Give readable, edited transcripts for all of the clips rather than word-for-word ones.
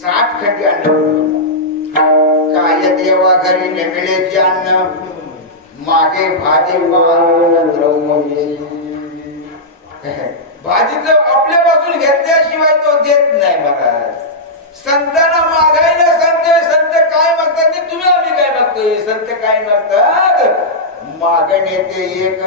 साठ खंडी अन्न काय देवा घरी नेमिळेचे अन्न मागे भाजी भाजीचं आपल्यापासून घेतल्याशिवाय तो देत नाही महाराज. संतांना मागायला सांगतोय. संत काय मागतात ते तुम्ही आम्ही काय मागतोय. संत काय मागतात मागणे ते एक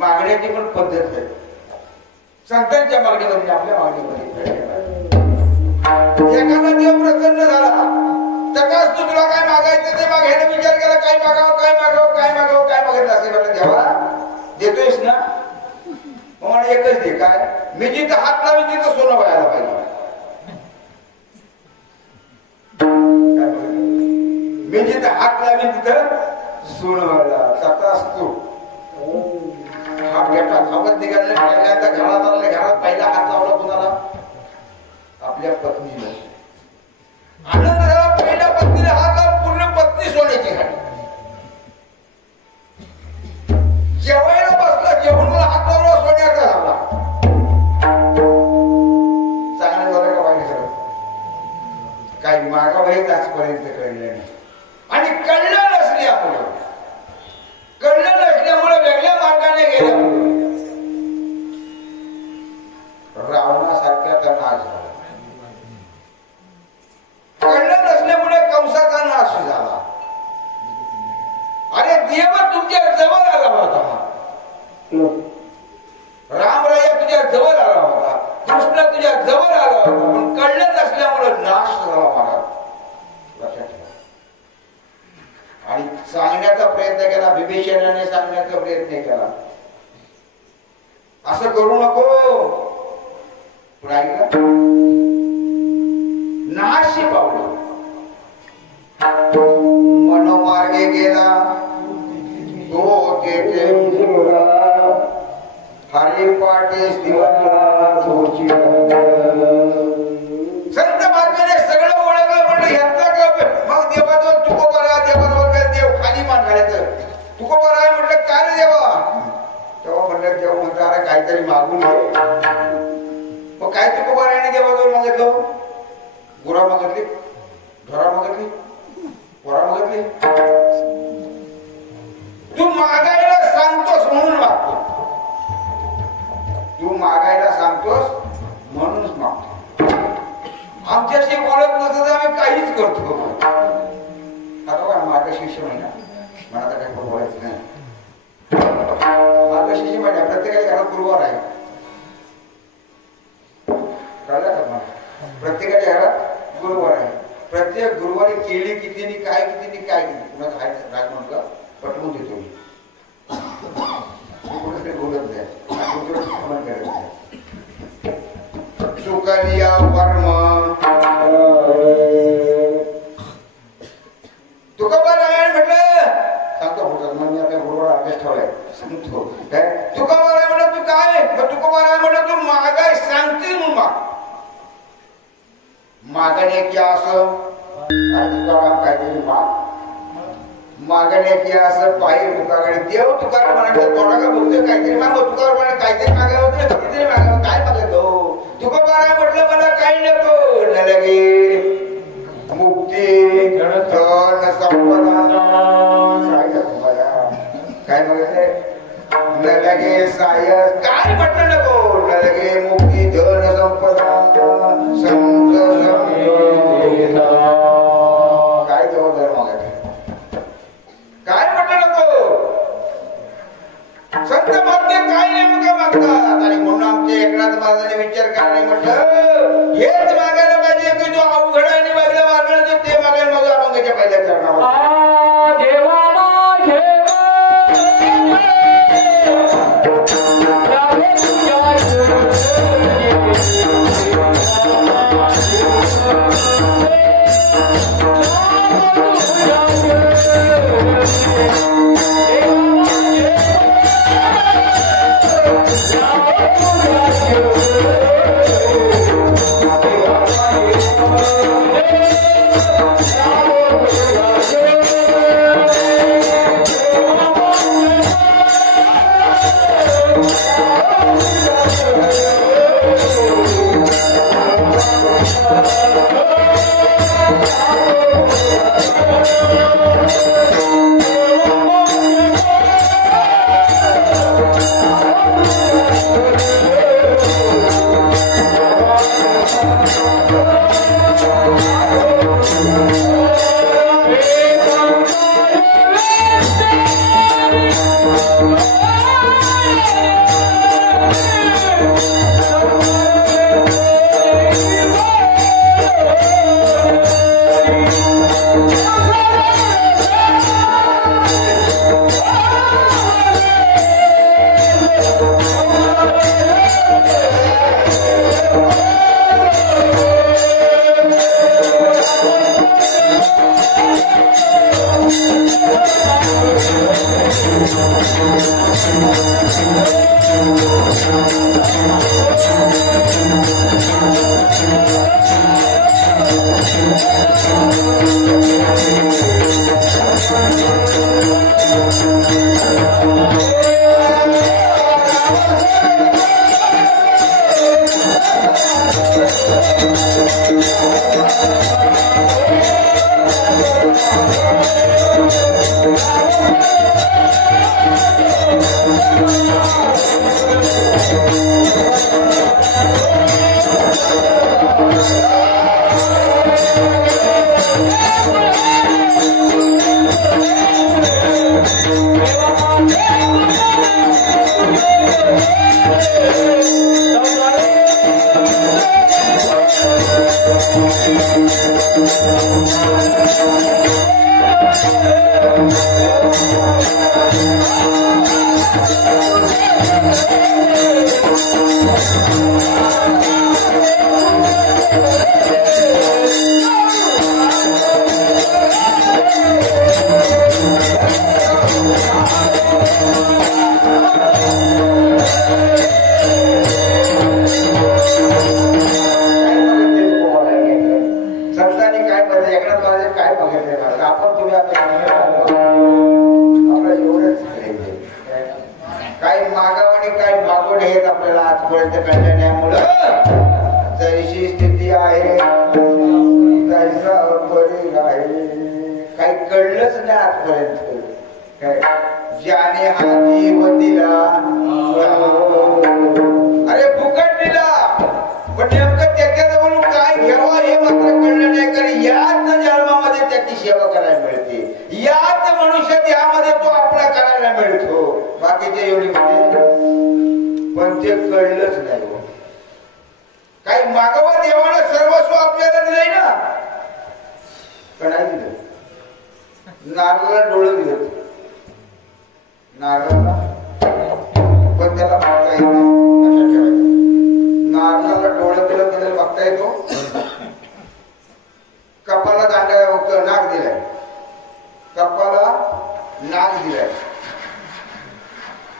मागण्याची पण पद्धत आहे. संतांच्या मागणीमध्ये आपल्या मागणीमध्ये एखादा देव प्रसन्न झाला तकाच तू तुला काय मागायचं ते मागायला विचार केला. काय मागावं काय मागावं काय मागावं काय मागितलं असे म्हटलं देवा देतोयस ना मला एकच दे. काय मी जिथं हात लावी तिथं सोनं व्हायला पाहिजे. मी जिथं हात लावी तिथं सोनं व्हायला तकाच तू हात घेतला धावत निघाले. पहिल्यांदा घरात आले. घरात पहिला हात लावला कुणाला आपल्या पत्नीला. आनंद झाला. पहिल्या पत्नीला हात लावला. पूर्ण पत्नी सोन्याची झाली. जेवायला बसला. जेवणाला हात लावला सोन्याचा झाला. चांगलं झालं का वाईट झालं काही मागावं आजपर्यंत कळलं नाही. आणि कळलं नसल्यामुळे वेगळ्या मार्गाने गेल्यामुळे रावणासारख्या तर नाश झाला. कळलं नसल्यामुळे कंसाचा नाश झाला. अरे देव तुमच्या जवळ आला होता. रामराया तुझ्या जवळ आला होता. कृष्ण तुझ्या जवळ आला होता. पण कळलं नसल्यामुळे नाश झाला महाराज. लक्षात ठेवा. आणि सांगण्याचा प्रयत्न केला. विभीषणाने सांगण्याचा प्रयत्न केला असं करू नको. नाशी पावलं. मनोमार्गे गेला तो तेथे हरिपाटे संत महात्म्याने सगळं ओळखलं. म्हणलं ह्यातला का मग देवाजवळ तुकोबा राहा. देवाजवळ देव खाली मान घालायचं. तुकोबा राहा म्हटलं काय रे देवा. तेव्हा म्हणलं देव म्हणतो अरे काहीतरी मागून घे. मग काय तुकोबा राहाने देवाजवळ मागितलं. गुरा मागितली. ढोरा मागितली. पोरा मागितली. तू मागायला सांगतोस म्हणून मागतो. तू मागायला सांगतोस म्हणूनच मागतो. आमच्याशी बोलत नसतं आम्ही काहीच करतो. आता बघा माझा शिष्य महिना मला आता काही बोलायचं नाही. माझा शिष्य महिना प्रत्येकाच्या घरात गुरुवार आहे. कळलं का मला. प्रत्येकाच्या घरात गुरुवार आहे. प्रत्येक गुरुवारी केळी किती काय किती काय कुणाचं राग म्हटलं पटवून देतो मी. कुठे बोलत नाही. सुकलिया वर्म तुकोबा राहायला म्हटलं सांगतो. मग मी आपल्या गुरुवार वाटच ठेवलाय सांगतो काय तुका मला म्हणत तू काय तुका मला म्हणत तू मागाय सांगतील मग मागणे की असं तुकाराम काहीतरी मागणे की असं पाहिजे तुकाकडे देव तुकाराम म्हणायचं तोंडा का बोलतोय काहीतरी मागव तुकाराम म्हणे काहीतरी मागावं कितीतरी मागावं काय मागतो तुका मला म्हटलं मला काही नको न लगे मुक्ती धन संपदा काय नको मला काय मागितलंय न लगे सायस काय म्हटलं नको न लगे मुक्ती धन संपदा संत काय जबाबदार मागायचं काय म्हटलं नको संत भाग्य काय नेमकं मागतात आणि म्हणून आमच्या एकनाथ महाराजांनी विचार करायला म्हटलं हेच मागायला पाहिजे की जो अवघड आणि वेगळं मागणं ते मागायला मग अभंगाच्या पहिल्या चरणावर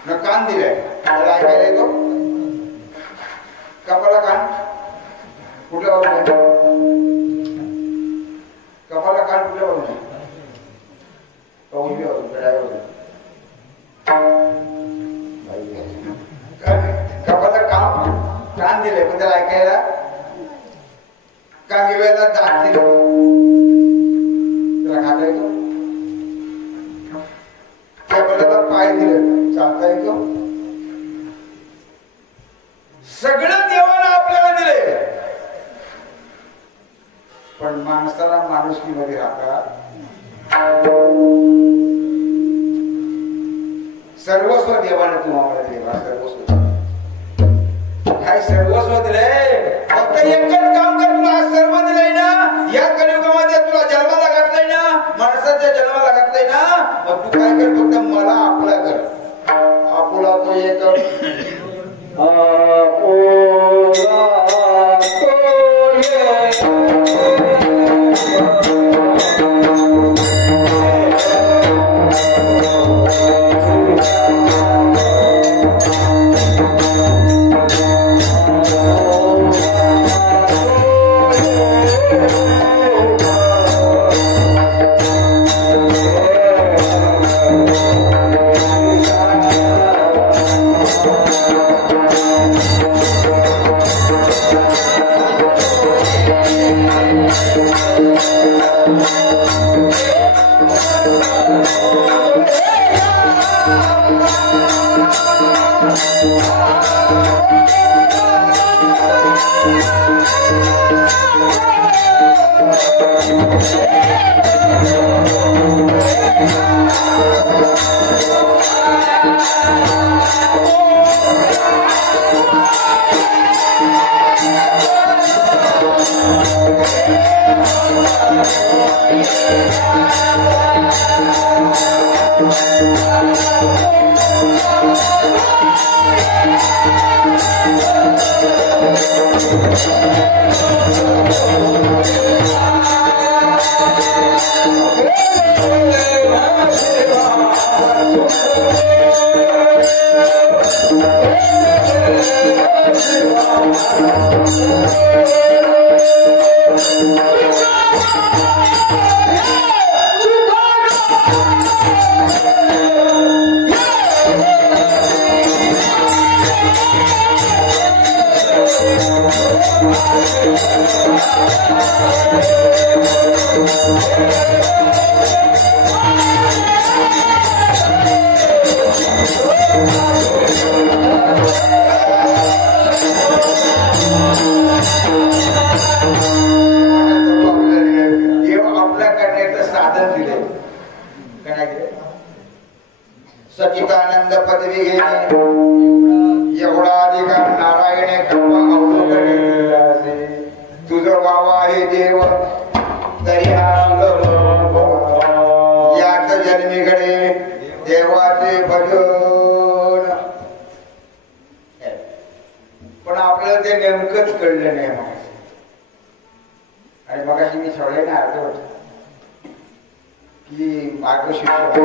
न कान दिलाय मला ऐकायला येतो कपाला कान कुठल्या बाजूला कपाला कान कुठल्या बाजूला उजव्या बाजूला डाव्या बाजूला कपाला कान दिले पण त्याला ऐकायला कांगिव्याला दात दिले त्याला खाता येतो कपालाला पाय दिले चालता येतो सगळं देवानं आपल्याला दिले पण माणसाला माणुसकीमध्ये राहतात सर्वस्व देवाने तुम्हाला दिले सर्वस्व काय सर्वस्व दिलंय फक्त एकच काम कर तुला सर्व दिलंय ना या कलियुगामध्ये तुला जन्माला घातलंय ना माणसाच्या जन्माला घातलंय ना मग तू काय कर फक्त मला आपला कर आपुला तो एक सचिदानंद पदवी घेणे एवढा अधिकार नारायणे कर्म अवलोकने तुझं वावा हे देव तरी याच जन्मीकडे देवाचे भजन पण आपल्याला ते नेमकंच कळलं नाही आणि मगाशी मी सगळे ना अर्थ होत की मार्गशिक्षक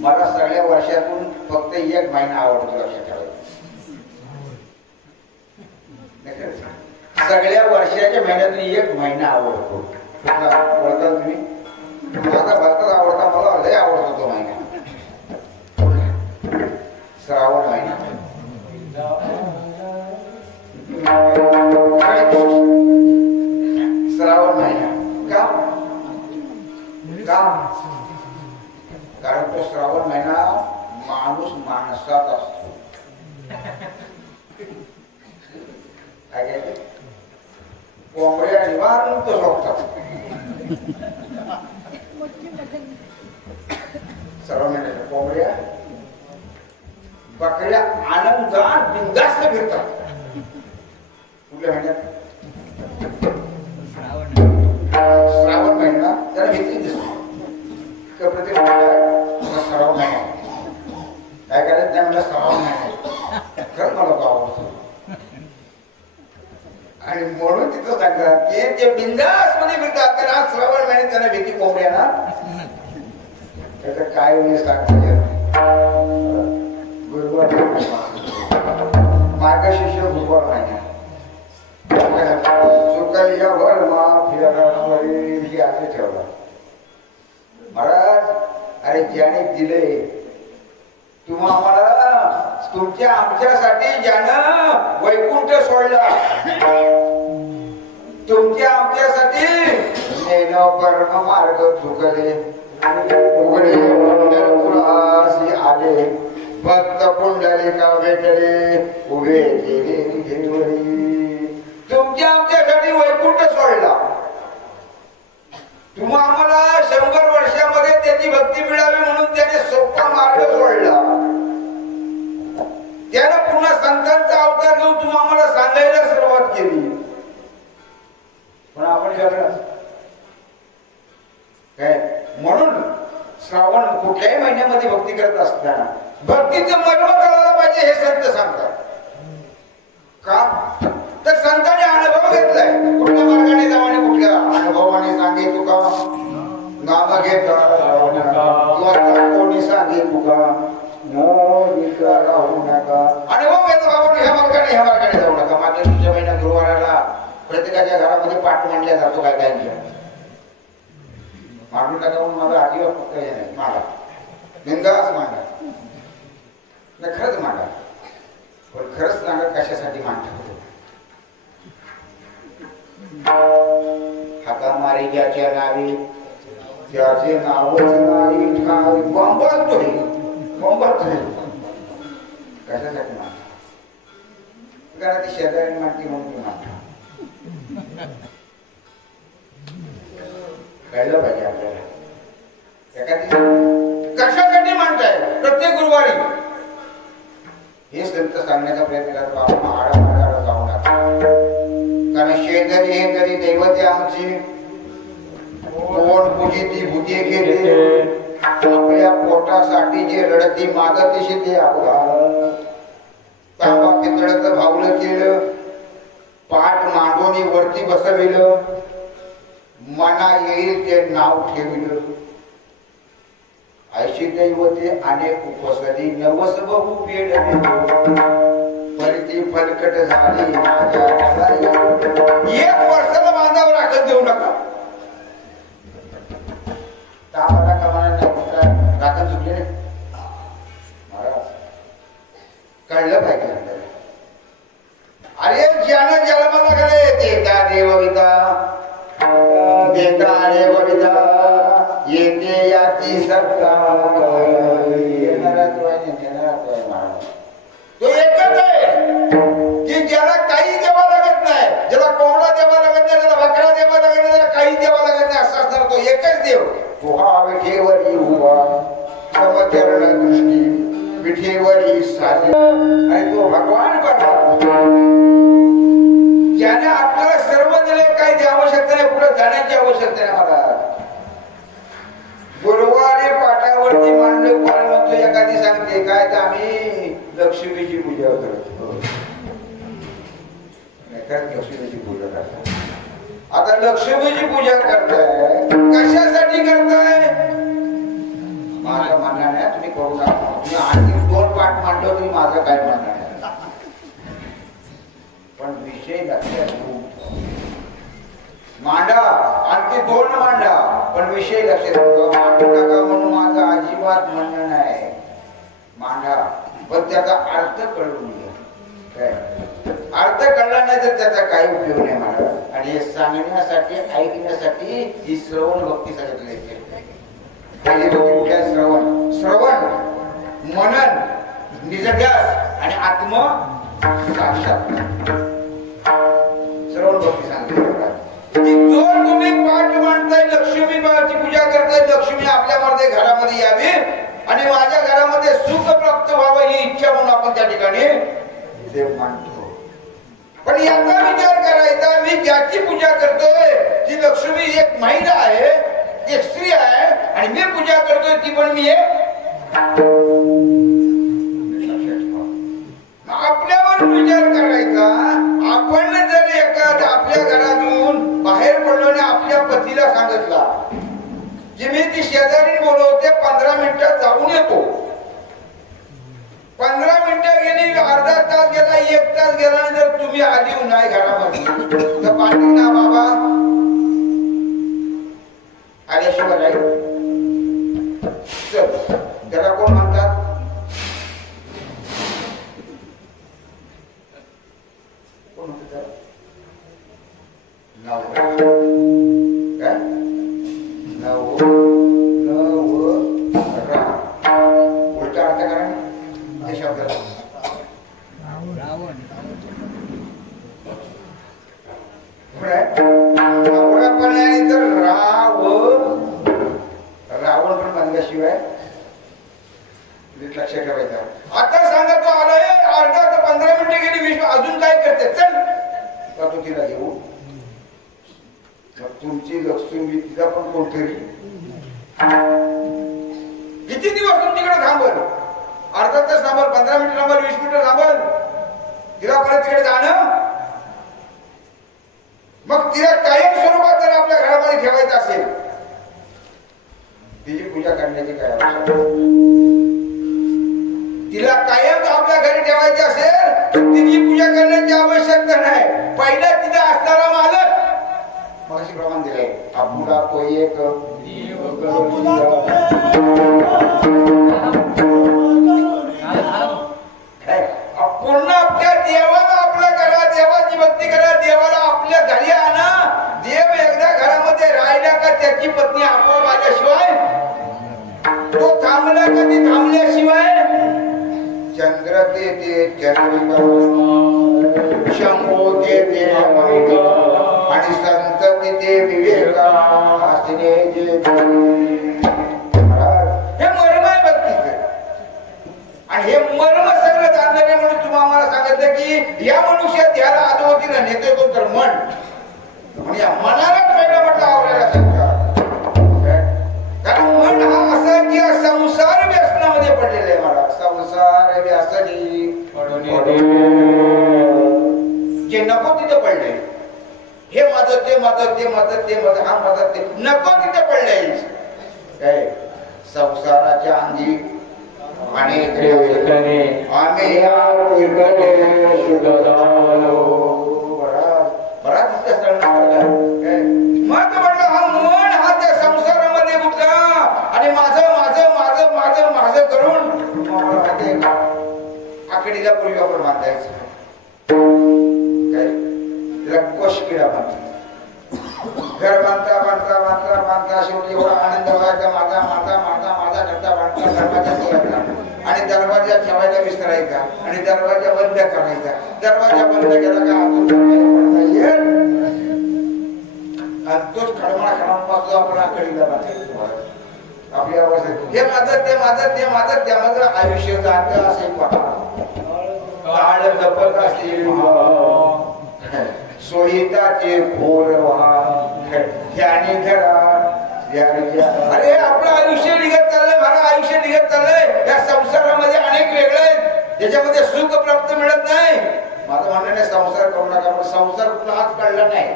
मला सगळ्या वर्षातून फक्त एक महिना आवडतो लक्षात ठेवायचा सगळ्या वर्षाच्या महिन्यातून एक महिना आवडतो बोलता तुम्ही आता भरताच आवडता मला लय आवडतो तो महिना श्रावण महिना श्रावण महिना का कारण तो श्रावण महिना माणूस माणसात असतो काय कोंबड्या निवांत झोपतात श्रावण महिन्याच्या कोंबड्या बकऱ्या आनंदात बिनधास्त फिरतात कुठल्या महिन्यात श्रावण महिना त्याला भीती दिसतो प्रत्येक श्रावण महिना काय करायचं नाही मला श्रावण महिना खरंच मला तो आवडतो आणि म्हणून तिथं सांगतात की ते बिंदास मध्ये फिरतात कारण आज श्रावण महिन्यात त्यांना भीती कोंबड्या ना त्याचं काय काय मी सांगते गुरुवार माझा शिष्य गुरुवार नाही चुकल्यावर माफी असे ठेवला महाराज. अरे ज्याने दिले तुम्हा आम्हाला तुमच्या आमच्यासाठी ज्यानं वैकुंठ सोडला तुमच्या आमच्यासाठी कर्म मार्ग चुकले उघडे पंढरपुरासी आले भक्त पुंडलिका भेटले उभे केले घेवरी. तुमच्या आमच्यासाठी वैकुंठ सोडला. तुम्हा आम्हाला 100 वर्षामध्ये त्याची भक्ती मिळावी म्हणून त्याने सोपा मार्ग सोडला. त्यानं पुन्हा संतांचा अवतार घेऊन तुम्हा आम्हाला सांगायला सुरुवात केली. पण आपण काय म्हणून श्रावण कुठल्याही महिन्यामध्ये भक्ती करत असताना भक्तीचं मर्म कळायला पाहिजे हे संत सांगतात. का तर संतांनी अनुभव घेतलाय कुठल्या मार्गाने जाऊ आणि कुठल्या अनुभवाने सांगे तुका नाम घेता किंवा कोणी सांगे तुका राहू नका. अनुभव घेतो बाबा ह्या मार्गाने जाऊ नका. मात्र तुमच्या महिन्यात गुरुवाराला प्रत्येकाच्या घरामध्ये पाठ मांडला जातो काय काय मांडून नका म्हणून माझा अजिबात फक्त हे नाही. मागा निंदाच मांडा नाही खरंच मांडा पण खरंच सांगा कशासाठी मांडतात. हाका मारी ज्याच्या नावी त्याचे नावच नाही ठावी बंबालतोय कशासाठी मांडतात कारण ती शेजारी मांडती म्हणून ती मांडतात. कळलं पाहिजे आपल्याला एखादी कशासाठी म्हणताय प्रत्येक गुरुवारी हे संत सांगण्याचा प्रयत्न करतो. आपण आडामाडाला जाऊ नका कारण शेजारी हे तरी दैवते आमची कोण पूजिती भूते केले आपल्या पोटासाठी जे रडती मागतीशी ते अपघात तांबा पितळाचं भावलं केलं पाठ मांडोनी वरती बसविलं मना येईल ते नाव ठेविलं ऐशी दैवते अनेक उपसली नवस बहु पेडले परिती फलकट झाली माझ्या एक वर्षाला बांधावर राखत देऊ नका. तांबाला कमाना नाही राखत चुकले नाही महाराज कळलं पाहिजे आपल्याला. अरे ज्यानं जन्माला गेले देता देवविता देता देवविता येते याची सत्ता तो एकच आहे की ज्याला काही देवा लागत नाही ज्याला कोंबडा देवा लागत नाही ज्याला बकरा देवा लागत नाही ज्याला काही देवा लागत नाही असा असणार तो एकच देव. तुहा विठेवरी उभा समचरण दृष्टी विठेवरी साधी आणि तो भगवान करता ज्याने आपल्याला सर्व दिले काही द्या आवश्यकता नाही पुढे जाण्याची आवश्यकता नाही. मला गुरुवारी पाठावरती मांडलं कोण म्हणतो एखादी सांगते काय तर आम्ही लक्ष्मीची पूजा करतो. लक्ष्मीची पूजा करतात. आता लक्ष्मीची पूजा करताय कशासाठी करताय माझं म्हणणं नाही तुम्ही करू नका. तुम्ही आणखी 2 पाठ मांडलो तुम्ही माझं काय म्हणणं नाही पण विषय लक्षात मांडा आणखी 2 मांडा पण विषय लक्षात मांडू नका म्हणून माझं अजिबात म्हणणं नाही. मांडा पण त्याचा अर्थ कळून घ्या. अर्थ कळला नाही तर त्याचा काही उपयोग नाही महाराज. आणि हे सांगण्यासाठी ऐकण्यासाठी ही श्रवण भक्ती सांगितली. पहिली भक्ती कुठे श्रवण श्रवण मनन निजध्यास आणि आत्म साक्षात श्रवण भक्ती सांगितली. जो तुम्ही पाठ मांडताय लक्ष्मी बाळाची पूजा करताय लक्ष्मी आपल्यामध्ये घरामध्ये यावी आणि माझ्या घरामध्ये सुख प्राप्त व्हावं ही इच्छा म्हणून आपण त्या ठिकाणी देव मांडतो. पण याचा विचार करायचा मी ज्याची पूजा करतोय ती लक्ष्मी एक महिला आहे एक स्त्री आहे आणि मी पूजा करतोय ती पण मी एक आपल्यावर विचार करायचा. आपण जर एखाद्या आपल्या घरातून बाहेर पडलो आणि आपल्या पतीला सांगितला की मी ती शेजारी बोलवते 15 मिनिटात 1 तास गेल्यानंतर तुम्ही आली नाही घरामध्ये तर पाणी ना बाबा आल्याशिवाय राहील. चल त्याला कोण म्हणतात? कोण म्हणतात? उलटा अर्थ करा त्या शब्दाला. रावण पण म्हणल्याशिवाय लक्षात ठेवायचं. आता सांगा तो आलाय अर्धा तर 15 मिनिटं गेली विश्व अजून काय करते चल का तू तिला घेऊ. तुमची लक्ष्मी तिला पण कोणतरी किती दिवस तुमच्याकडे थांबल. अर्धा तास थांबल, 15 मिनिट थांबल, 20 मिनिटं थांबल. तिला परत तिकडे जाणं. मग तिला कायम स्वरूपात जर आपल्या घरामध्ये ठेवायचं असेल तिची पूजा करण्याची काय आवश्यकता. तिला कायम आपल्या घरी ठेवायची असेल तर तिची पूजा करण्याची आवश्यकता नाही. पहिला तिचा असणारा मालक मगाशी प्रमाण दिलंय आपुला कोई एक पूर्ण आपल्या देवाला आपल्या घरात देवाची भक्ती करा. देवाला आपल्या घरी आणा. देव एकदा घरामध्ये राहिला का त्याची पत्नी आपोआप आल्याशिवाय तो थांबला कधी थांबल्याशिवाय चंद्र देते चंद्रिका शंभो देते आणि संत देते विवेका हसणे देते. हे मर्म आहे भक्तीचं आणि हे मर्म सगळं जाणणारे म्हणून तुम्ही आम्हाला सांगितलं की या मनुष्यात याला आजोबातीला नेते कोण तर मन म्हणजे या मनालाच पहिला म्हटलं आवरायला सांगतात. कारण मन हा असा की संसार व्यसनामध्ये पडलेला आहे. मला संसार व्यसनी जे नको तिथे पडले. हे माझं ते माझं ते माझं ते माझं हा माझं ते नको तिथे पडले. काय संसाराच्या अंगी अनेक आम्ही मग म्हटलं हा मन हा त्या संसारामध्ये उठला आणि माझं माझं माझं माझं माझं करून आकडीला पूर्वी आपण बांधायचं. काय तिला कोश किडा बांधतो. घर बांधता बांधता बांधता बांधता शेवटी एवढा आनंद व्हायचा माझा माझा माझा माझा करता बांधता दरवाजा ठेवायचा आणि दरवाजा ठेवायला विसरायचा आणि दरवाजा बंद करायचा. दरवाजा बंद केला का आतून पडता येईल आणि तोच खडमा खडमापासून आपण आकडीला बांधायचो. आपली आवाज हे माझं ते माझं ते माझं त्यामध्ये आयुष्य जात असेल काळ जपत असेल सोयीताचे घोर ध्यानी धरा. अरे आपलं आयुष्य निघत चाललंय. मला आयुष्य निघत चाललंय. या संसारामध्ये अनेक वेगळे आहेत ज्याच्यामध्ये सुख प्राप्त मिळत नाही. माझं म्हणणं नाही संसार करू नका पण संसार कुठला हात काढला नाही.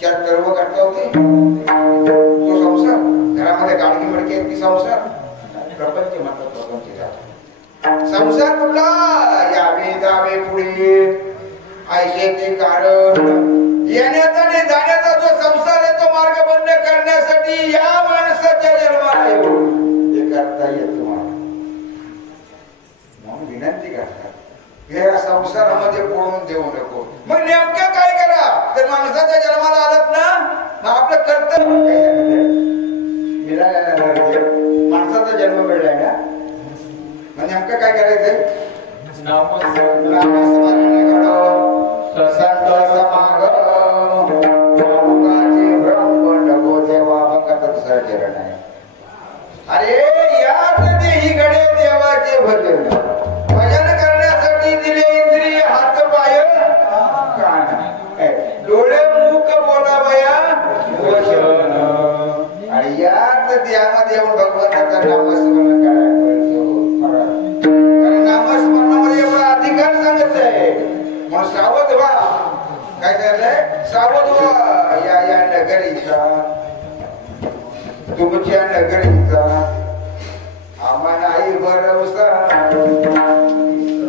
चार गर्व करता होते तो संसार. घरामध्ये गाडगी मडकी ती संसार प्रपंच म्हणतात. प्रपंच संसार कुठला यावे जावे पुढे ऐसे ते कारण येण्याचा आणि जाण्याचा जो संसार आहे तो मार्ग बंद करण्यासाठी या माणसाच्या जन्माला येऊन हे करता येत तुम्हाला म्हणून विनंती करतात हे संसारामध्ये पडून देऊ नको. मग नेमकं काय करा तर माणसाच्या जन्माला आलात ना मग आपलं कर्तव्य माणसाचा जन्म मिळलाय ना मग नेमकं काय करायचंय. संत समागम ब्रह्मंड देवा चरण आहे. अरे यात देही घडे देवाचे भजन. भजन करण्यासाठी दिले इंद्रिय हात पाय कान डोळे मुख बोलावया वचन. आणि यात त्यामध्ये येऊन भगवंताचा नामस्मरण करायचं. कारण नामस्मरणामध्ये एवढा अधिकार सांगत आहे म्हणून सावध व्हा. काय झालंय सावध व्हा या या नगरीचा तुमच्या नगरीचा आम्हाला आई भरवसा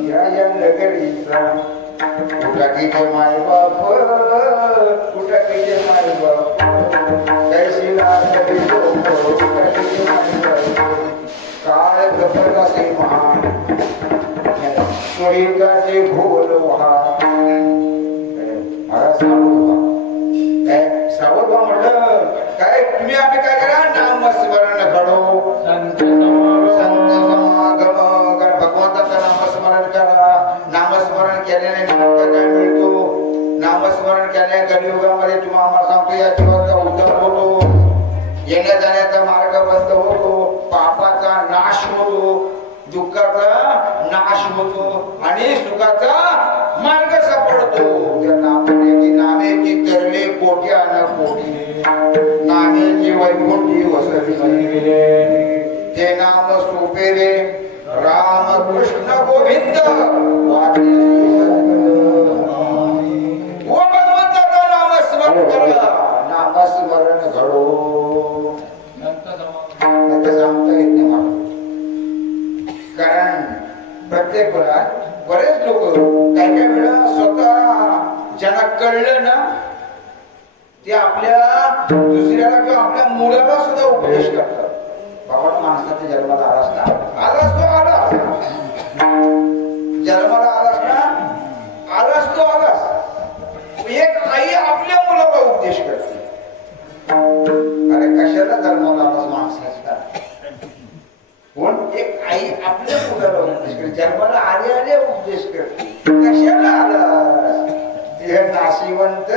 या या नगरीचा उठाकीचे माय बाप उठाकीचे माय बाप कैसी नाचली लोक उठाकीचे माय बाप काळ गफल असे महान सोयीकाचे भोल वहा मला सावधवा म्हटलं काय तुम्ही आम्ही काय करा नामस्मरण घडो संत समागम भगवंताचं नामस्मरण करा नामस्मरण केल्याने काय मिळतो नामस्मरण केल्याने कलियुगामध्ये तुम्ही आम्हाला सांगतो या जीवाचा उद्धार होतो येण्या जाण्याचा मार्ग बंद होतो पापाचा नाश होतो दुःखाचा नाश होतो आणि सुखाचा मार्ग सापडतो त्या नामाने नामेची तरले कोट्या न कोटी नामेची वैकुंठी वसविले ते नाम सोपे रे राम कृष्ण गोविंद भगवंताचा नामस्मरण करा नामस्मरण घडो सांगता येत नाही मला कारण प्रत्येक वेळा बरेच लोक काही काही वेळा स्वतः ज्यांना कळलं ना ते आपल्या दुसऱ्याला किंवा आपल्या मुलाला सुद्धा उपदेश करतात बाबा माणसाच्या जन्माला आलास ना आलास तो आलास जन्माला आलास ना आलास तो आलास एक आई आपल्या मुलाला उपदेश करते अरे कशाला जन्माला आलास माणसाचा कोण एक आई आपल्या मुलाला उपदेश करते जन्माला आले आले उपदेश करते कशाला आला ते नाशिवंत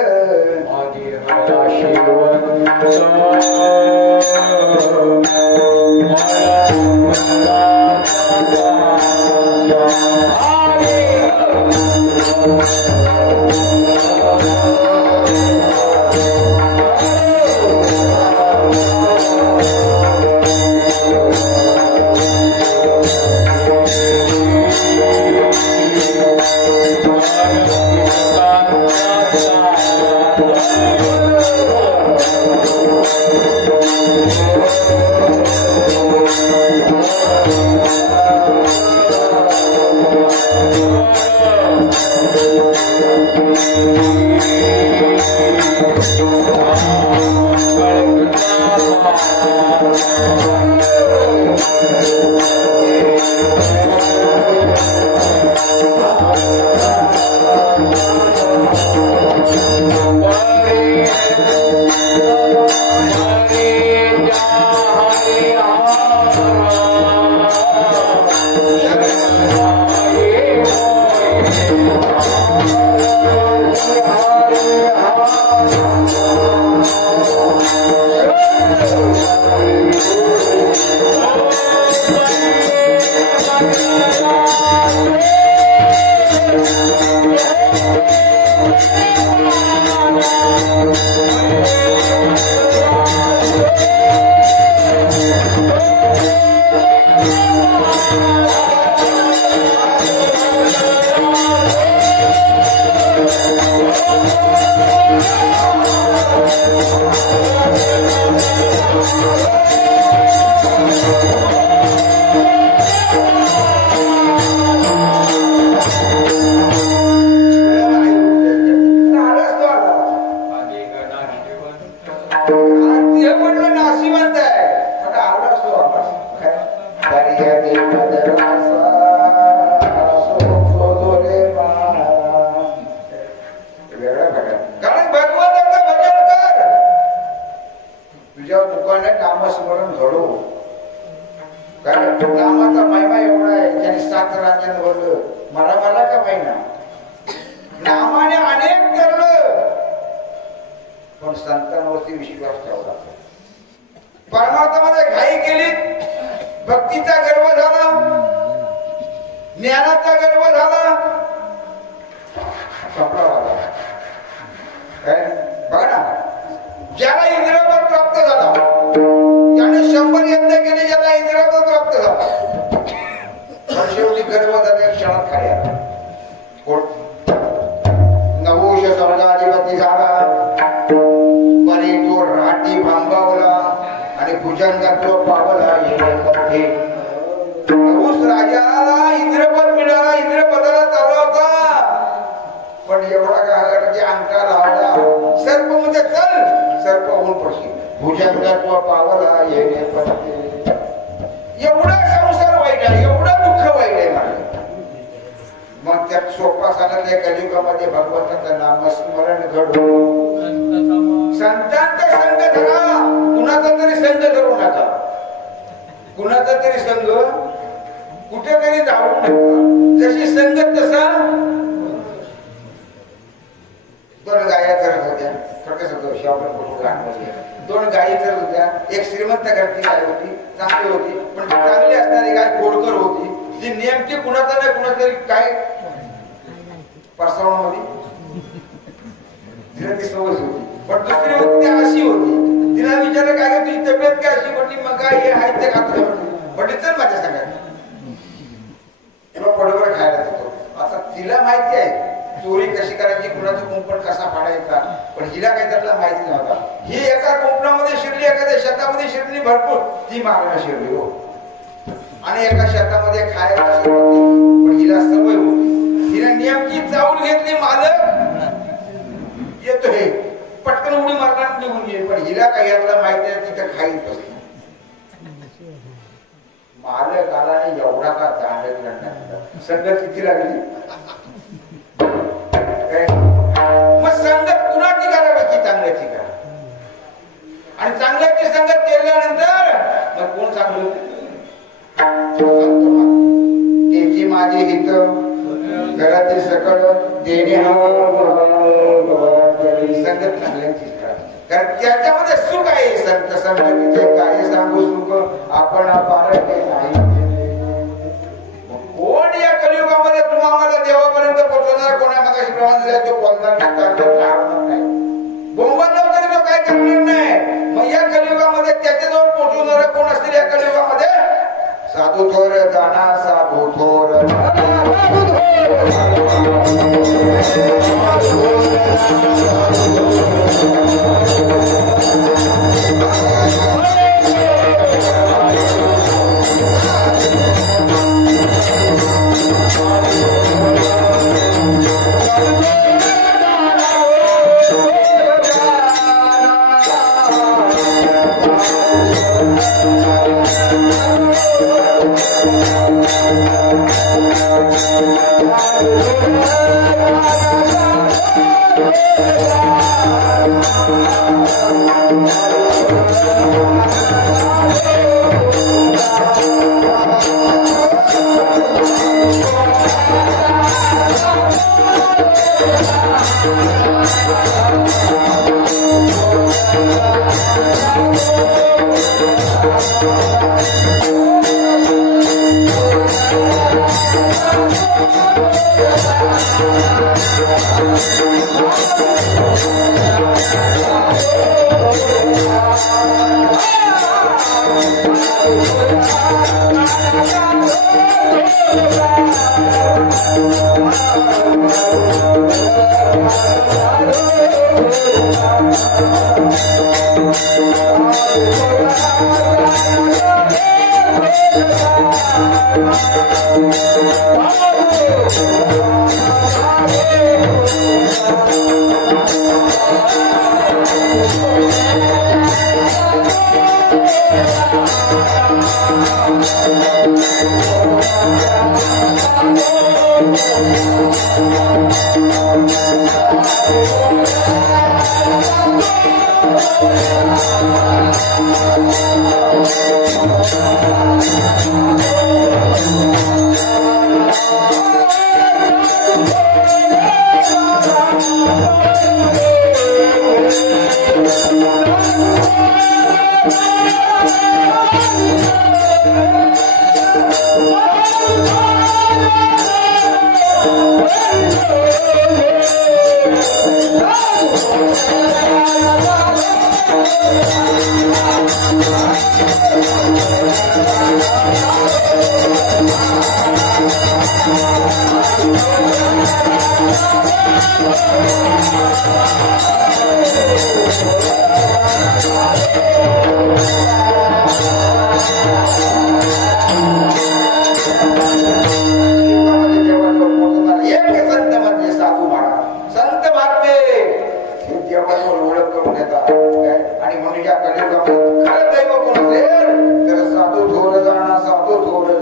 सर्प म्हणजे चल सर्प होऊन पडशील. भुजंगत्व पावला येणे पडते. एवढा संसार वाईट आहे, एवढं दुःख वाईट आहे माझं. मग त्यात सोपा सांगितलंय कलियुगामध्ये भगवंताचं नामस्मरण घडो. संतांचा संग धरा, कुणाचा तरी संग धरू नका. कुणाचा तरी संग कुठेतरी जाऊ नका. जशी संगत तसा. दोन गाया करत होत्या, दोन गायी करत होत्या. एक श्रीमंत घरची गाय होती, चांगली होती, पण चांगली असणारी गाय खोडकर होती. जी नेमकी कुणाचा नाही कुणातरी काय पासवामध्ये तिला ती सवय होती. पण दुसरी होती ती अशी होती. तिला विचारलं काय तुझी तब्येत काय अशी म्हटली. मग काय हे आहे ते खात म्हटली. चल माझ्या सांगायला तुला पडवर खायला देतो. आता तिला माहिती आहे चोरी कशी करायची, कुणाचा कुंपण कसा फाडायचा, पण हिला काही त्यातला माहिती नव्हता. ही एका कुंपणामध्ये शिरली, एखाद्या शेतामध्ये शिरली भरपूर, ती मागणं शिरली हो. आणि एका शेतामध्ये खायला शिरली, पण हिला सवय होती. हिने नेमकी चावून घेतली, मालक येतोय, पटकन उडी मारणार निघून गेली. पण हिला काही यातला माहिती आहे तिथं खाईत बसली. मालक आला आणि एवढा का दांड संगत किती लागली. मग संगत कुणाची करावी, चांगल्याची करा. आणि चांगल्याची संगत केल्यानंतर मग कोण चांगलं त्याची माझी हित घरातील सकळ देणे संगत चांगल्याची करा. कारण त्याच्यामध्ये सुख आहे. संत संगतीचे काय सांगू सुख आपण पारखे नाही. कोण या कलियुगामध्ये तुम्हाला देवापर्यंत पोहोचवणार, कोणा मगाशी प्रमाण दिला तो बोलणार नाही, बोंबाला तरी तो काय करणार नाही. मग या कलियुगामध्ये त्याच्याजवळ पोहोचवणार कोण असतील या कलियुगामध्ये? साधू थोर जाना साधू थोर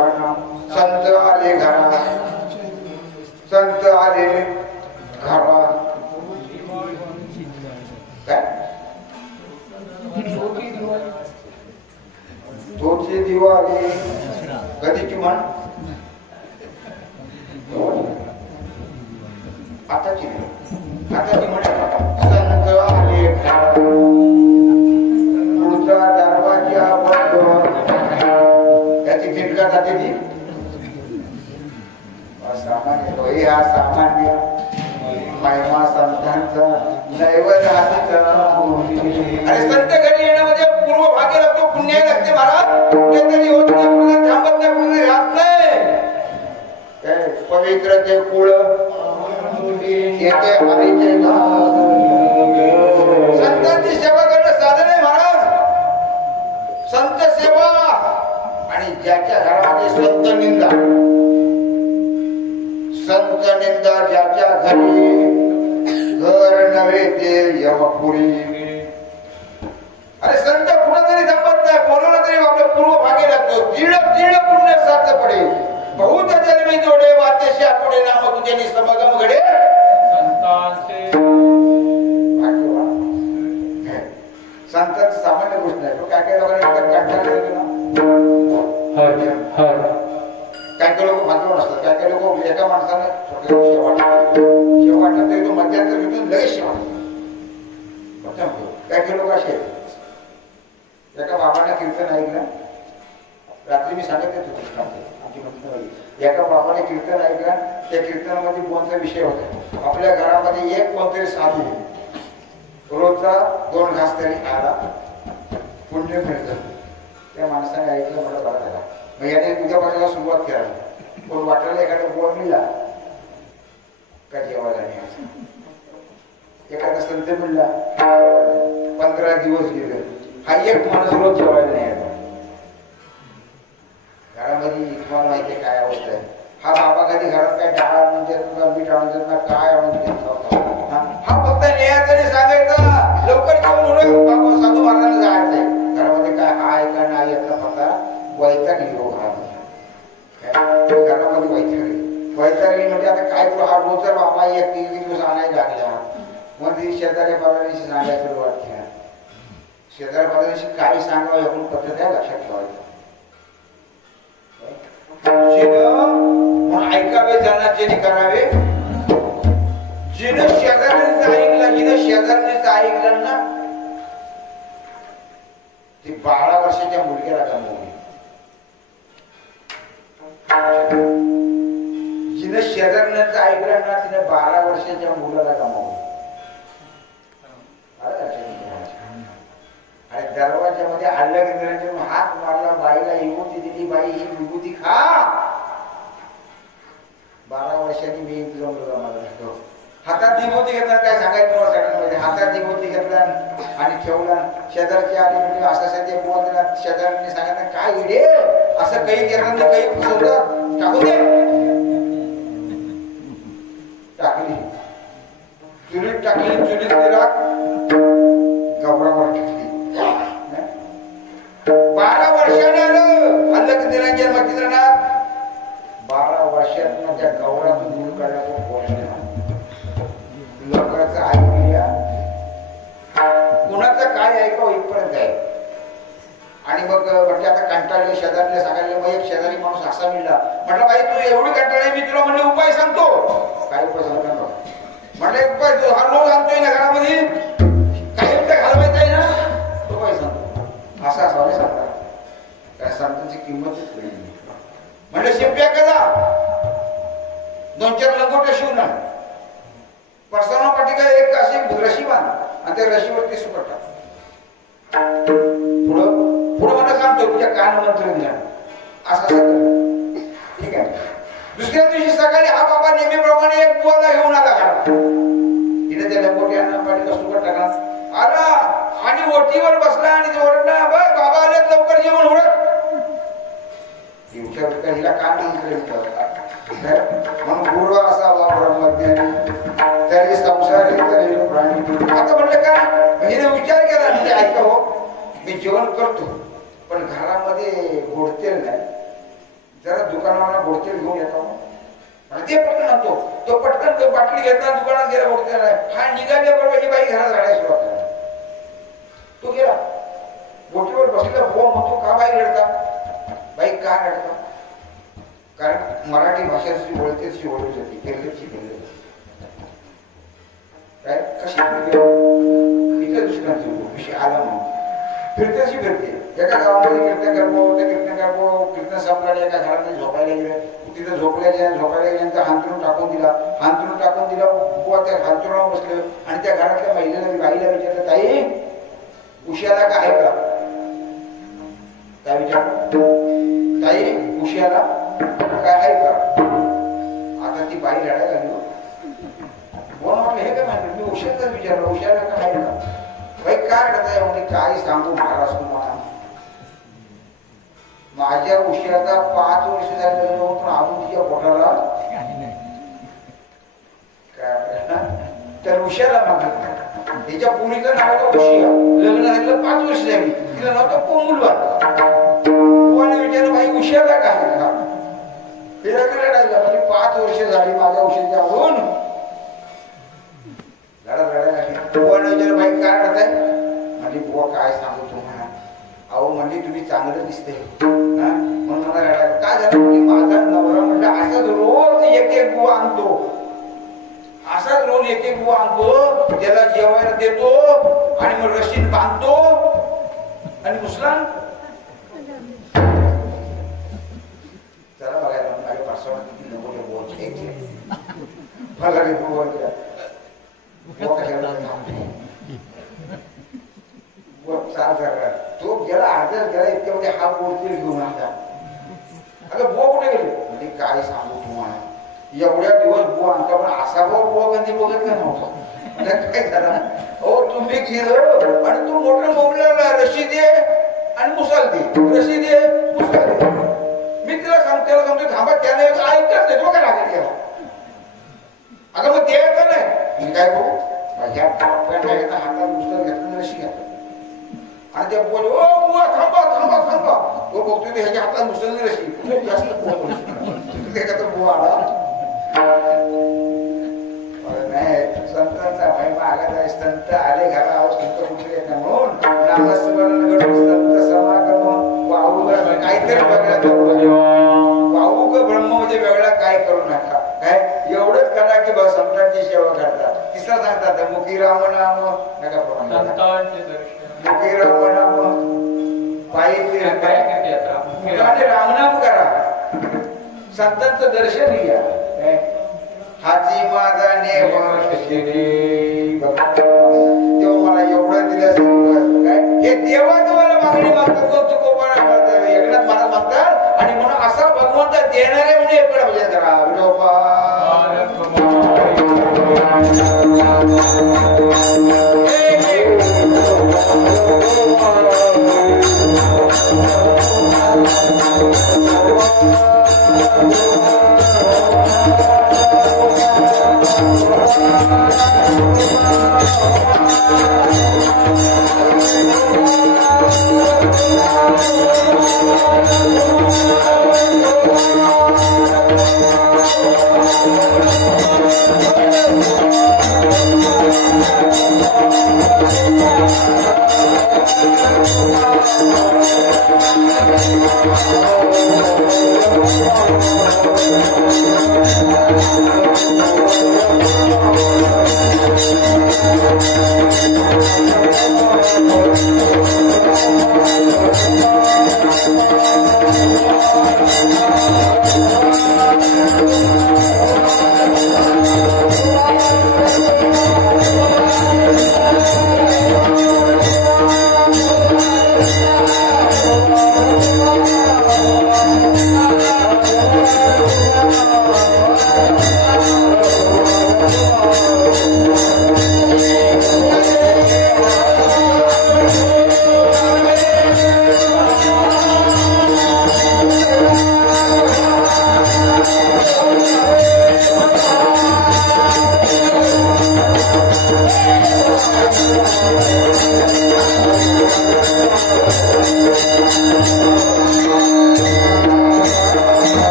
दिवाना संत आले घरा संत आले घरा काय तोची दिवाळी कधीची म्हण आताची म्हण संत आले घरा पुढचा दरवाजा बंद त्याची खिडका जाते ती सामान्य हा सामान्य महिमा संतांचा अरे संत घरी येण्यामध्ये पूर्व भागी लागतो पुण्य लागते महाराज कुठेतरी होत नाही थांबत नाही कुठे राहत नाही पवित्र ते कुळ येते हरीचे संतांची सेवा करणं साधन आहे महाराज संत सेवा आणि ज्याच्या घरामध्ये संत निंदा ज्याच्या घरी घर नव्हे ते यमपुरी अरे संत कुठेतरी जमत नाही बोलवलं तरी आपल्या पूर्व भागी लागतो दीड पुण्य साथ पडे बहुत जन्मी जोडे वातेशी आठवडे नाम तुझे समागम घडे संतांची सामान्य गोष्ट नाही तो काय लोकांनी काही लोक मात्र नसतात काही लोक एका माणसाने शेवट तरी तो मध्यांतर घेतो लगेच शेवट काही लोक असे एका बाबाने कीर्तन ऐकलं रात्री मी सांगत होतो एका बाबाने कीर्तन ऐकलं त्या कीर्तनामध्ये कोणता विषय होता आपल्या घरामध्ये एक कोणतरी साधू रोजचा 2 घास तरी खायला पुण्य मिळतं त्या माणसाने ऐकलं मला बरं झाला मग याने उद्यापासून सुरुवात करावी कोण वाटायला एखादा बोर मिळाला का जेवायला नाही एखादा संत मिळला 15 दिवस गेले हा एक माणूस रोज जेवायला नाही घरामध्ये तुम्हाला माहिती काय अवस्था आहे हा बाबा कधी घरात काय डाळ आणून देत ना मीठ आणून देत ना काय आणून देत हा फक्त नेहातरी सांगायचा लवकर जेवून बाबा साधू महाराजांना जायचंय घरामध्ये काय हाय का नाही याचा पत्ता वैताग येऊ घरामध्ये वैतागली म्हणजे आता काय हा रोज जर बाबा एक दिवस आणायला लागल्या मग शेजारी पाजाऱ्यांशी सांगायला सुरुवात केला शेजारी पाजाऱ्यांशी काही सांगावं याकडून पद्धत आहे लक्षात ठेवायचं ऐकावे जाणार जेणे करावे जिनं शेजाऱ्यांचं ऐकलं जिनं शेजाऱ्यांचं ऐकलं ना ती 12 वर्षाच्या मुलग्याला गमवली जिनं शेजाऱ्यांचं ऐकलं ना तिने 12 वर्षाच्या मुलाला गमावलं आणि दरवाज्यामध्ये आल्या की हात मारला बाईला विभूती दिली बाई ही विभूती खा 12 वर्षांनी मी तुझा मुलगा मला हातात विभूती घेतला काय सांगायचं तुम्हाला सगळ्यांमध्ये हातात विभूती घेतला आणि ठेवला शेजारची आली म्हणजे असं ते बोलला शेजाऱ्यांनी सांगितलं काय इडे असं काही केलं काही फसवलं टाकू दे टाकली चुलीत टाकली चुलीत तिला गवरावर टाकली 12 वर्षाने आलं अल्लक निरंजन मच्छिंद्रनाथ 12 वर्षात त्या गवरातून दूर काढला तो पोहोचला लोकांचं ऐकूया कुणाचं काय ऐकावं इथपर्यंत आहे आणि मग म्हणजे आता कंटाळले शेजारीला सांगायला मग एक शेजारी माणूस असा मिळला म्हटलं बाई तू एवढी कंटाळली मी तुला म्हणले उपाय सांगतो काय उपाय सांगतो म्हटलं उपाय हा रोज आणतोय ना घरामध्ये काही उपाय घालवायचा आहे ना उपाय सांगतो असं असावं सांगता काय सांगताची किंमतच कळली म्हणलं शिप्या कदा 2-4 लंगोट्या शिवून परसाना पाठीका एक अशी रशी बांध आणि त्या रशीवरती सुकट पुढं मला सांगतो तुझ्या कान मंत्र दिला असं सगळं ठीक आहे दुसऱ्या दिवशी सकाळी हा बाबा नेहमीप्रमाणे एक बुवाला घेऊन आला घरात तिने त्या लंगोट्याना पाठीका सुकट टाकला आला आणि ओटीवर बसला आणि ओरडला बाबा आलेत लवकर जेवण उरक हिला कान म्हणून गुरु असावा ब्रह्मज्ञानी तरी संसारी तरी प्राणी आता म्हणलं का हिने विचार केला म्हणजे ऐका हो मी जेवण करतो पण घरामध्ये गोडतेल नाही जरा दुकानाला गोडतेल घेऊन येतो आणि ते पटकन आणतो. तो पटकन बाटली घेतला दुकानात गेला गोडतेल हा निघाल्याबरोबर ही बाई घरात गाड्या सुरुवात केला. तो गेला बोटीवर बसला. बुवा म्हणतो का बाई रडता? बाई का रडता? कारण मराठी भाषेची बोलतेची ओळख होती केरळची केरळ काय कशी इतर दुसऱ्यांची विषय आला म्हणून फिरतेची फिरते. एका गावामध्ये कीर्तन करतो कीर्तन संपल्याने एका घरामध्ये झोपायला गेले. तिथे झोपायला गेल्यानंतर हांतरून टाकून दिला. बुवा त्या हांतरुणावर बसलं आणि त्या घरातल्या बाईला विचारलं ताई उशियाला का आहे का? काय विचार ताई उशियाला काय आहे का? आता ती बाई रडायला लागली. म्हटलं हे काय माहिती मी उशियाचाच विचारलं उशियाला का आहे का? बाई काय रडत आहे? म्हणजे काय सांगू महाराज तुम्हाला माझ्या उशियाचा 5 वर्ष झाले पण अजून तिच्या पोटाला तर उशियाला म्हणतात. तिच्या पुरीचं नाव होतं उशिया. लग्न झालं 5 वर्ष झाली. तिला नाव होतं कोमुलवार. कोणी विचारलं बाई उशियाला काय का? तिला रडायला म्हणजे 5 वर्ष झाली माझ्या उशियाच्या आवडून रडायला लागली. कोण विचारलं बाई काय रडत आहे? म्हणजे बुवा काय सांगू तुम्हाला अहो म्हणजे तुम्ही चांगलं दिसते म्हणून मला रडायला काय झालं? म्हणजे माझा नवरा म्हटलं असंच रोज एक बुवा आणतो. असाच रोज एक बुवा आणतो त्याला जेवायला देतो आणि मग रशीद बांधतो आणि मुसलान चला बघायला माझ्या पार्श्वात किती नको मला तो गेला अर्ध्याच गेला इतक्या मध्ये हा बोलतील घेऊन आता. अगं बुवा कुठे गेले? म्हणजे काय सांगू तुम्हाला एवढ्या दिवस बुवा आणता पण असा बुवा कधी बघत का नव्हता. काय झाला हो तुम्ही गेलो आणि तू मोठ्या मोबल्याला रशी दे आणि मुसाल दे रशी दे मुसाल दे. मी तिला सांगतो थांबा त्याने ऐकत नाही तो काय लागत गेला. अगं मग द्यायचं नाही मी काय बघू माझ्या हातात मुसल घेतलं रशी घ्या आणि त्या बोल ओ बुवा थांबा तो बघतोय ह्याच्या हातात मुसल रशी खूप जास्त बुवा आला. नाही संतांचा महिमा आला संत आले घरा संत कुठे येत म्हणून नामस्मरण संत समागम वाऊग काहीतरी वाऊग ब्रह्म म्हणजे वेगळा काय करू नका. काय एवढंच करा की बस संतांची सेवा करता. तिसरा सांगतात मुखी राम नाम नका मुखी राम नाम पायी रामनाम करा संतांचं दर्शन घ्या. हाची माझा देव मला एवढं दिलं काय हे देवा तुम्हाला मागणी मागतो तो कोपरा एकनाथ महाराज म्हणतात आणि म्हणून असा भगवंत देणारे म्हणजे एकदा म्हणजे करा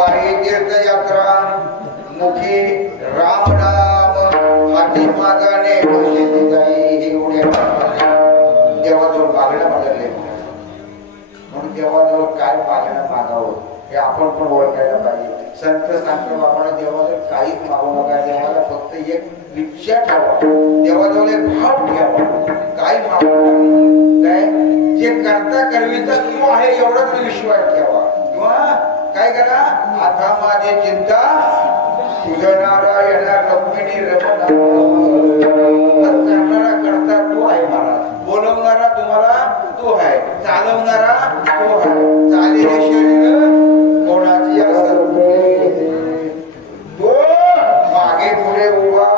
पायी तीर्थयात्रा मुखी राम नाम हाती मागाने बसली जाई एवढ्या देवाजवळ मागणं मागले म्हणून देवाजवळ काय मागणं मागावं हे आपण पण ओळखायला पाहिजे. संत सांगतो बाबांना देवाजवळ काहीच मागू नका, देवाला फक्त एक इच्छा ठेवा, देवाजवळ एक भाव ठेवा, काय मागू काय जे करता करविता तू आहे एवढाच विश्वास ठेवा. किंवा काय करा आता माझी चिंता तुझं नारायण रुक्मिणी रमण करणारा करता तू आहे महाराज, बोलवणारा तुम्हाला तू आहे, चालवणारा तू आहे, चालेले शरीर कोणाची असेल तो मागे पुढे उभा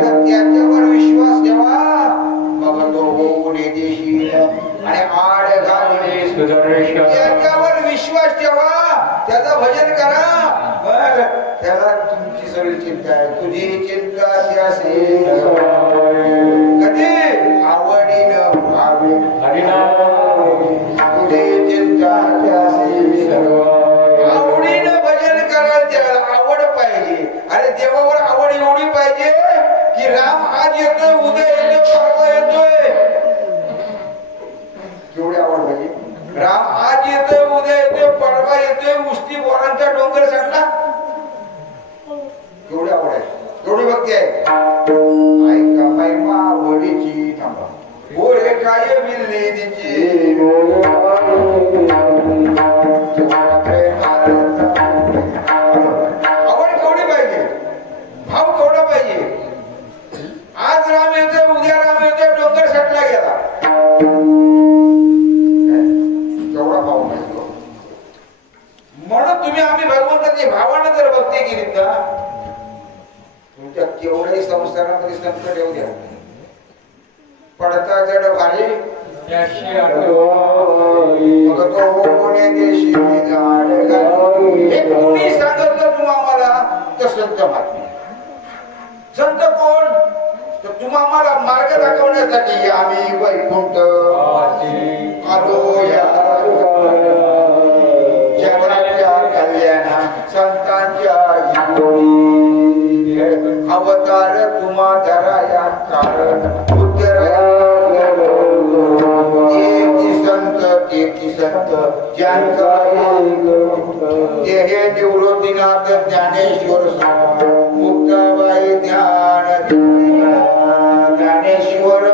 त्याच्यावर विश्वास ठेवा मग तो पुणे देशी आणि आड घाले त्याच्यावर विश्वास ठेवा, त्याचं भजन करा, मग त्याला तुमची सगळी चिंता आहे. तुझी चिंता त्यासे कधी आवडीनं भावे तुझी चिंता त्यासे आवडीनं भजन करायला त्याला आवड पाहिजे. अरे देवावर आवड एवढी पाहिजे की राम आज येतोय उद्या येतोय परवा येतोय, केवढी आवड पाहिजे. राम आज येतोय उद्या येतोय परवा येतोय, मुष्टी बोरांचा डोंगर सांगला केवढी आवड आहे, केवढी भक्ती आहे. ऐका महिमा आवडीची थांबा बोरे काय मिळले तिची आवड केवढी पाहिजे, भाव केवढा पाहिजे. आज राम येतोय उद्या राम येतोय डोंगर सटला गेला केवढा भाव पाहिजे. म्हणून तुम्ही आम्ही भगवंताची भावानं जर भक्ती केली ना तुमच्या केवढ्याही संसारामध्ये संकट येऊ द्या पडता जड भारी कोणी सांगितलं तुम्हा आम्हाला तर संत महात्मा. संत कोण तर तुम्हा आम्हाला मार्ग दाखवण्यासाठी आम्ही वैकुंठ आलो या जगाच्या कल्याणा संतांच्या अवतार तुम्हा धराया कारण तेती संत ते हे निवृत्तीनाथ ज्ञानेश्वर मुक्ताबाई ध्यान ज्ञानेश्वर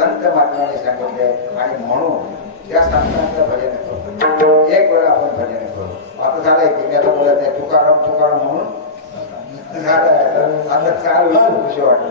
संत महाराजांनी सांगितले आणि म्हणून त्या संतांचं भजन करतो. एक वेळा आपण भजन करू. आता झालंय की मी आता बोलत नाही तुकाराम तुकाराम म्हणून झालं. आता चालू खुशी वाटत.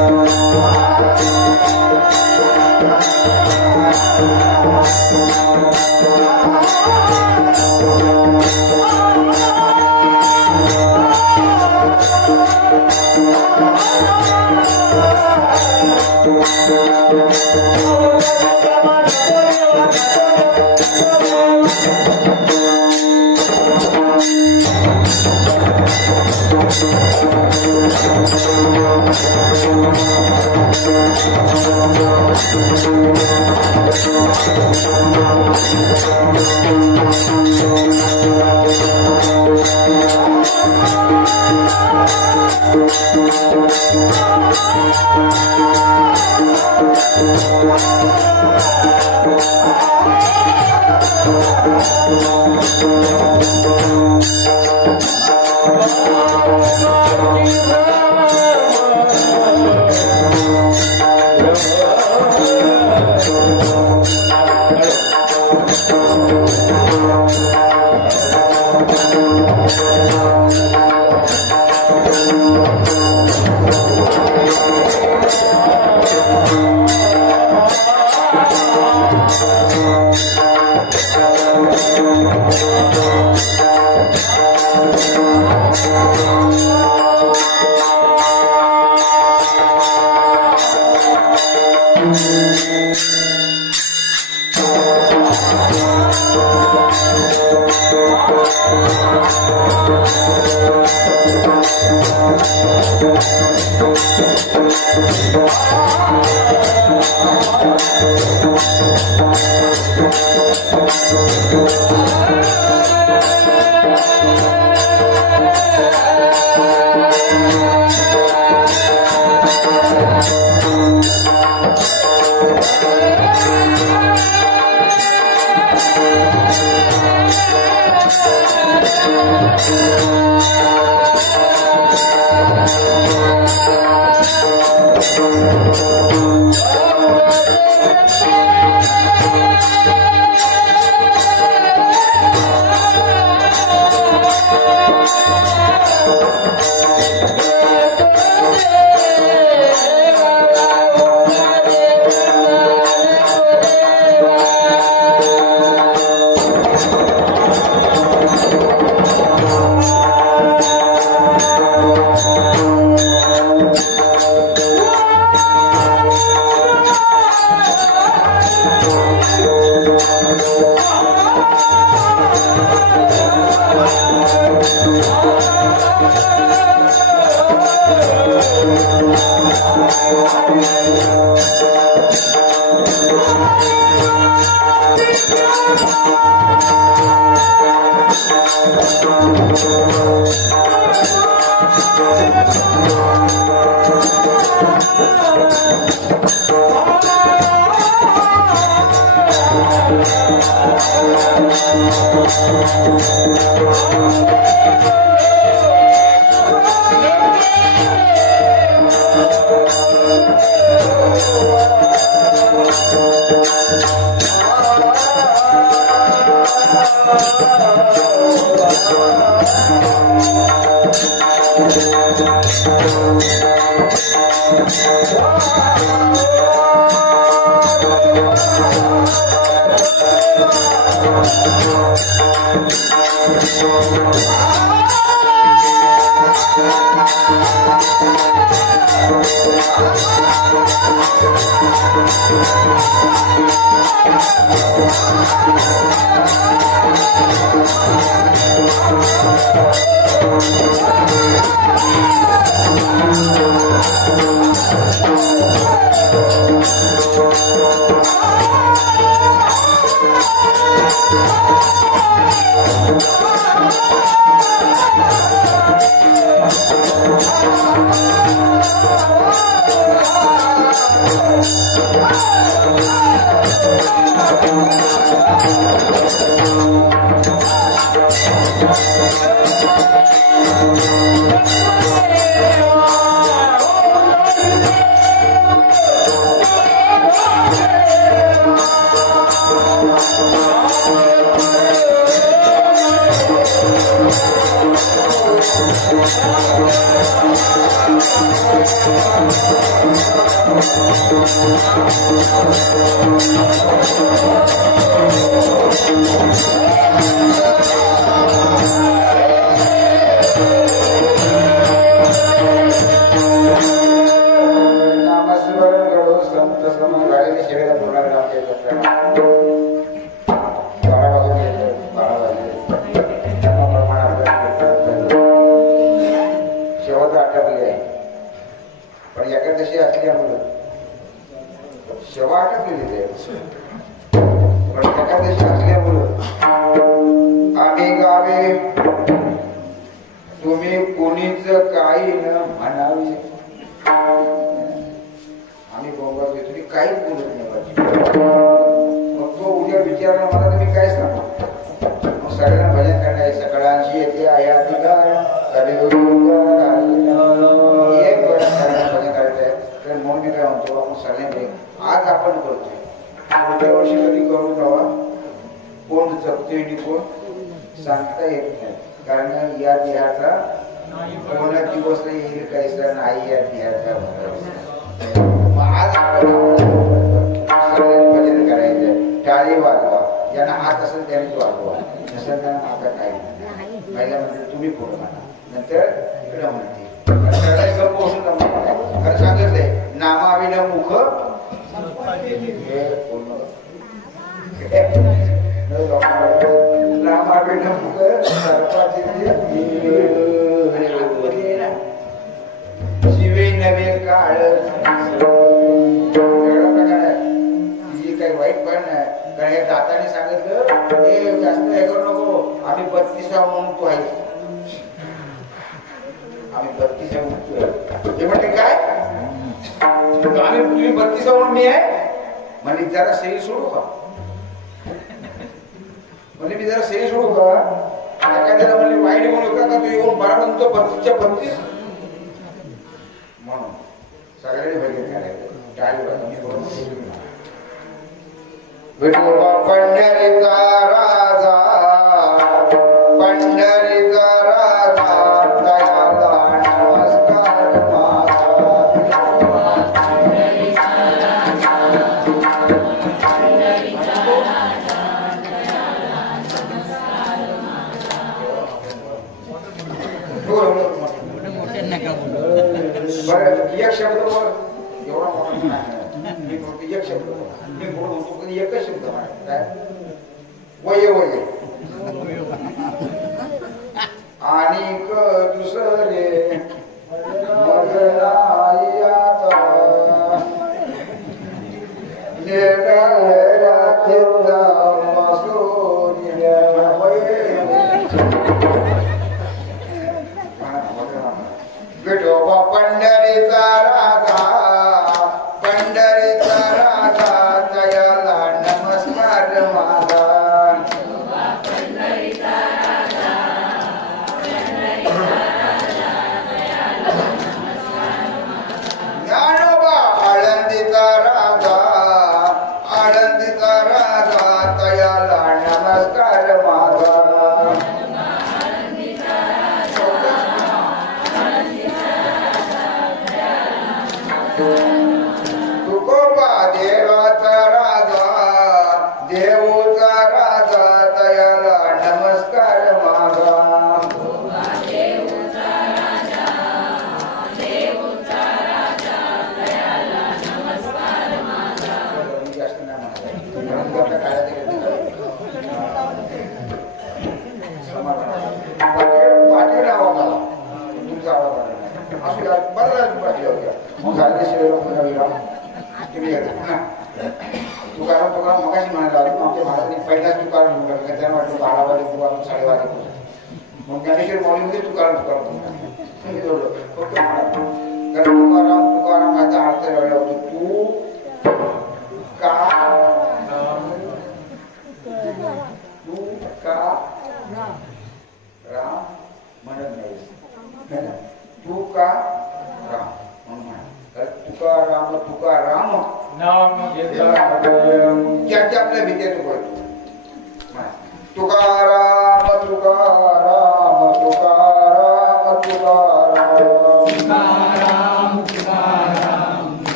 Thank you.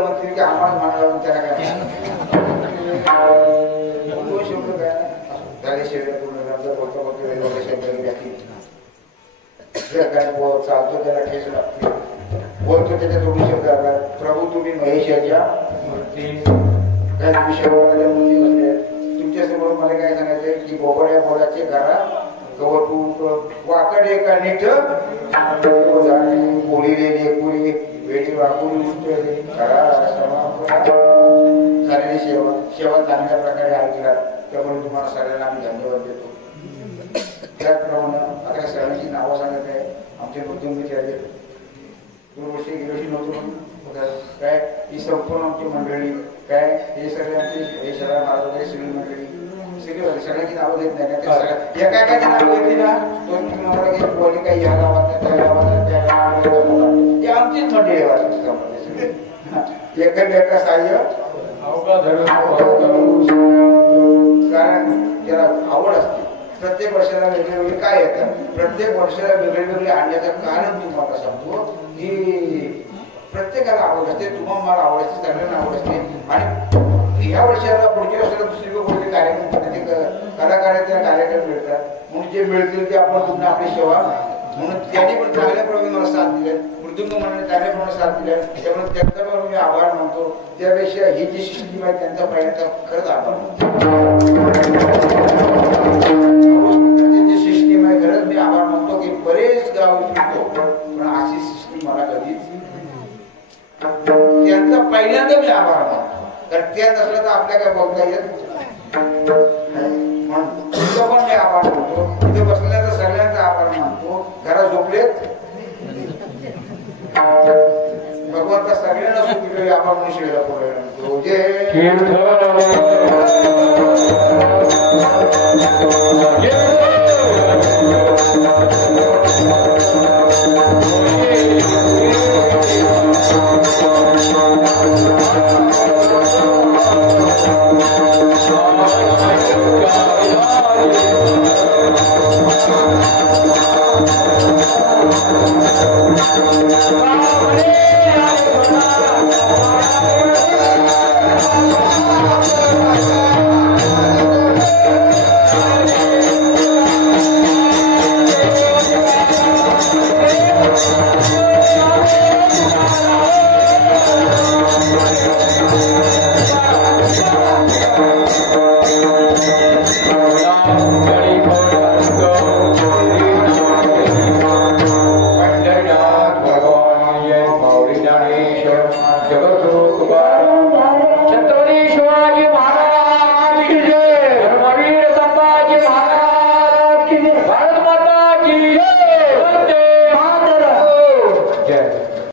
म्हणतील की आम्हाला म्हणाला त्याला काय शब्द काय झाले शेवट पूर्ण बोलता बोलतो शब्द घातली काय चालतो त्याला ठेस लागते बोलतो त्याच्या दोन्ही शब्द प्रभू तुम्ही महेशाच्या काय विषयावर म्हणजे तुमच्या समोर मला काय सांगायचंय की बोबड्या बोलाचे घरा कवटूक वाकडे का नीट बोलिलेले पुरी वेळी वाकून झालेली सेवा सेवा चांगल्या प्रकारे ऐकला त्यामुळे तुम्हाला सगळ्यांना आम्ही धन्यवाद देतो. त्याचप्रमाणे आता सगळ्यांची नावं सांगत आहे आमचे कुटुंबीचे पूर्वशी गेलोशी नव्हतो काय ही संपूर्ण आमची मंडळी काय हे सगळे आमची हे शहरा महाराज सगळी मंडळी सगळी सगळ्यांची नावं घेत नाही एका एकाची नावं घेतली ना तो तुम्हाला काही बोलली काही या गावात त्या गावात त्या गावात ही आमचीच मंडळी आहे एका सहाय्य कारण त्याला आवड असते. प्रत्येक वर्षाला वेगवेगळे काय येतात प्रत्येक वर्षाला वेगळे आणण्याचं कारण तुम्हाला सांगतो की प्रत्येकाला आवड असते तुम्हाला मला आवड असते सगळ्यांना आवड असते आणि ह्या वर्षाला पुढच्या वर्षाला दुसरी कोणते कार्यक्रम कलाकाराचे कार्यक्रम मिळतात म्हणून जे मिळतील ते आपण पुन्हा आपली सेवा म्हणून त्यांनी पण चांगल्या प्रमाणे मला साथ दिले मृदुंग मनाने चांगल्या प्रमाणे साथ दिल्या त्यामुळे त्यांचा पण मी आभार मानतो. त्यापेक्षा ही जी सिस्टीम आहे त्यांचा पहिल्यांदा खरंच आभार जी सिस्टीम आहे खरंच मी आभार मानतो की बरेच गाव फिरतो पण अशी सिस्टीम मला कधीच त्यांचा पहिल्यांदा मी आभार मानतो कारण त्या नसलं तर आपल्या काय बोलता येत म्हणून तुझं पण मी आभार मानतो. तिथे बसल्यानंतर सगळ्यांचा आभार मानतो. घरात झोपलेत भगवंता सगळ्यांना सुखी आभार म्हणून शिवायला पुढे जगत